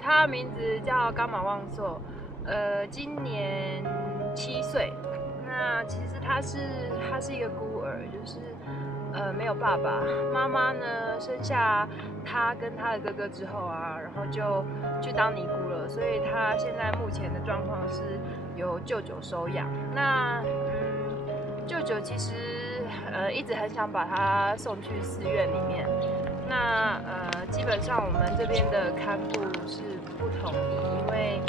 他名字叫冈马旺硕，今年7岁。那其实他是一个孤儿，就是没有爸爸，妈妈呢生下他跟他的哥哥之后啊，然后就去当尼姑了，所以他现在目前的状况是由舅舅收养。那舅舅其实一直很想把他送去寺院里面。那基本上我们这边的堪布是不同意，因为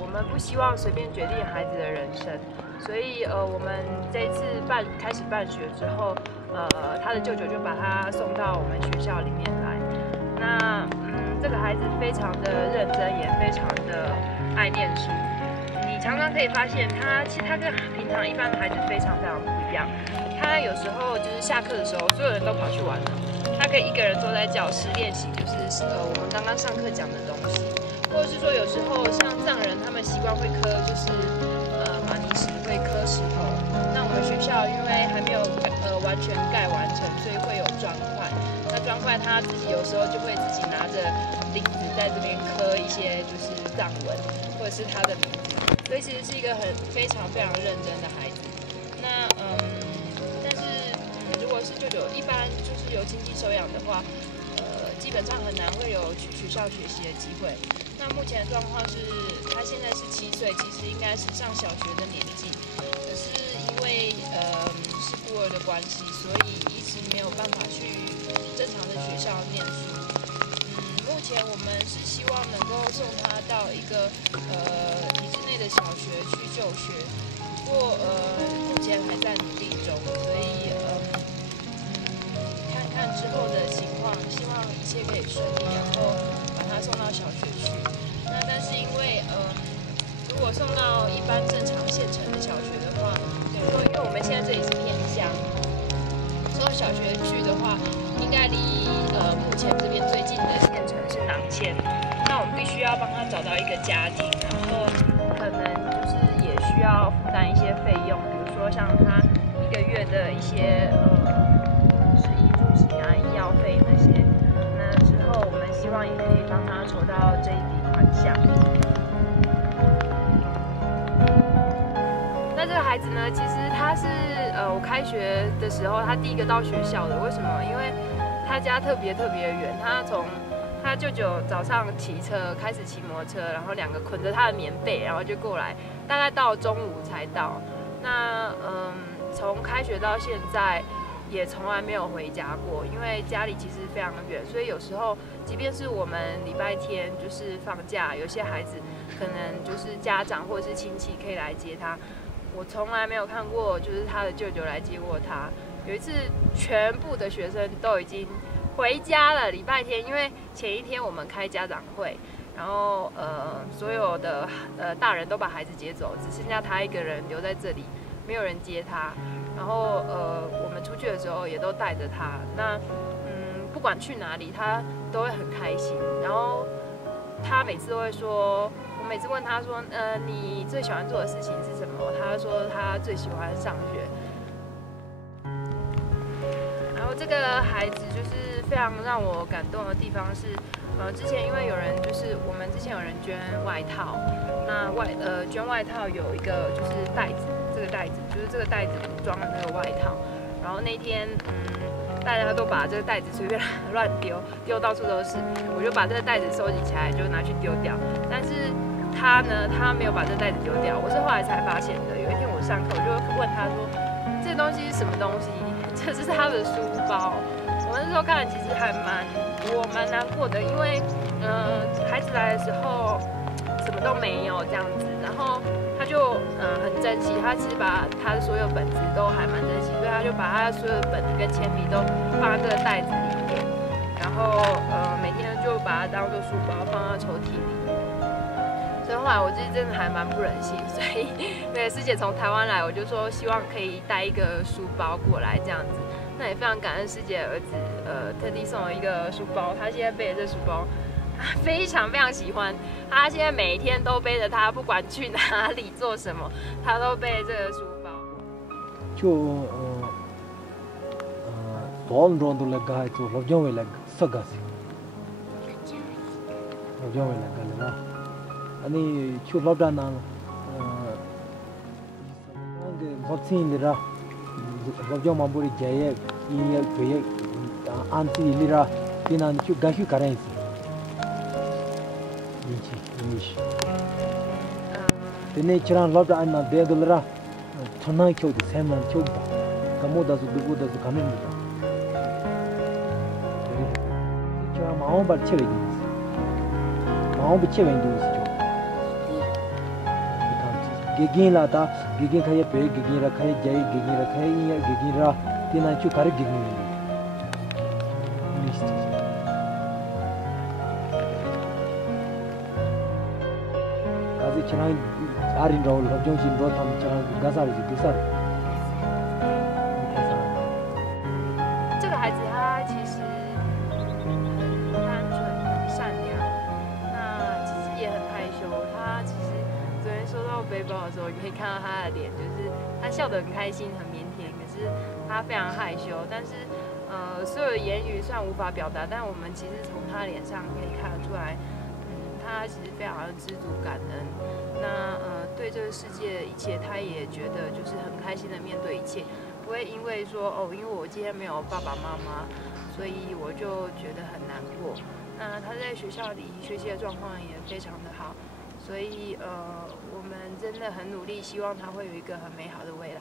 我们不希望随便决定孩子的人生，所以我们这一次开始办学之后，他的舅舅就把他送到我们学校里面来。那这个孩子非常的认真，也非常的爱念书。你常常可以发现其实他跟平常一般的孩子非常非常不一样。他有时候就是下课的时候，所有人都跑去玩了。他可以一个人坐在教室练习，就是我们刚刚上课讲的东西，或者是说有时候像藏人他们习惯会刻就是玛尼石会刻石头。那我们学校因为还没有完全盖完成，所以会有砖块。那砖块他自己有时候就会自己拿着钉子在这边刻一些就是藏文或者是他的名字，所以其实是一个非常非常认真的孩子。那但是如果是舅舅一般就是由亲戚收养的话，基本上很难会有去学校学习的机会。那目前的状况是，他现在是7岁，其实应该是上小学的年纪，可是因为是孤儿的关系，所以一直没有办法去正常的学校念书。目前我们是希望能够送他到一个体制内的小学去就学，不过目前还在努力中，所以看看之后的情况，希望一切可以顺利，然后把他送到小学去。那但是因为如果送到一般正常县城的小学的话，等于说因为我们现在这里是偏乡，送到小学去的话，应该离目前这边最近的县城是囊谦，那我们必须要帮他找到一个家庭，然后可能就是也需要负担一些费用，比如说像他1个月的一些食衣住行啊、医药费那些。那之后我们希望也可以帮他筹到这一笔款项。那这个孩子呢，其实他是我开学的时候他第一个到学校的。为什么？因为他家特别远，他从他舅舅早上骑车开始骑摩托车，然后2个捆着他的棉被，然后就过来，大概到中午才到。那从开学到现在也从来没有回家过，因为家里其实非常远，所以有时候即便是我们礼拜天就是放假，有些孩子可能就是家长或者是亲戚可以来接他，我从来没有看过就是他的舅舅来接过他。有一次全部的学生都已经回家了，礼拜天，因为前一天我们开家长会，然后所有的大人都把孩子接走，只剩下他一个人留在这里，没有人接他。然后我们出去的时候也都带着他，那不管去哪里他都会很开心。然后他每次都会说，我每次问他说，你最喜欢做的事情是什么？他说他最喜欢上学。然后这个孩子就是非常让我感动的地方是，之前因为有人就是我们之前有人捐外套，那捐外套有一个就是袋子，这个袋子就是这个袋子里装了那个外套，然后那天大家都把这个袋子随便乱丢到处都是，我就把这个袋子收集起来就拿去丢掉，但是他呢，他没有把这个袋子丢掉，我是后来才发现的。有一天我上课，我就问他说，这东西是什么东西？这是他的书包。我那时候看其实我蛮难过的，因为孩子来的时候什么都没有这样子，然后他就很珍惜，他其实把他的所有本子都还蛮珍惜，所以他就把他所有的本子跟铅笔都放在这个袋子里面，然后每天就把它当做书包放到抽屉里。所以后来我自己真的还蛮不忍心，所以对师姐从台湾来，我就说希望可以带一个书包过来这样子。那也非常感恩师姐的儿子，特地送了一个书包，他现在背着这书包，他非常非常喜欢。他现在每天都背着它，不管去哪里做什么，他都背这个书包。就多少都来个，就老姜为来4个。 법정을 나가려나 아니 출럽다나 그 법신이라 법정 만보리 제에 이에 그에 안티리라 피난 추 가슈 카렌시 인치 인시 근데 저랑 럽다 안나 베글라 전화 켜도 샘만 켜다 가모다서 누구다서 가는다 저 마음 받치래 마음 받치래 인도스 गेगिला गेगी खाए पे गेगी रखाए जाए गेगी रखाए ये गेगी रा तीना चु कर गेगी निश्चित काजी चना आरिन राहुल हजों जिन रो थम चना गासारी जी दिसार 这个孩子他其实很单纯、很善良，那其实也很害羞。他其实昨天收到背包的时候，你可以看到他的脸，就是他笑得很开心、很腼腆，可是他非常害羞。但是所有的言语虽然无法表达，但我们其实从他脸上可以看得出来，他其实非常的知足感恩。那对这个世界的一切，他也觉得就是很开心的面对一切。不会因为说哦，因为我今天没有爸爸妈妈，所以我就觉得很难过。那他在学校里学习的状况也非常的好，所以我们真的很努力，希望他会有一个很美好的未来。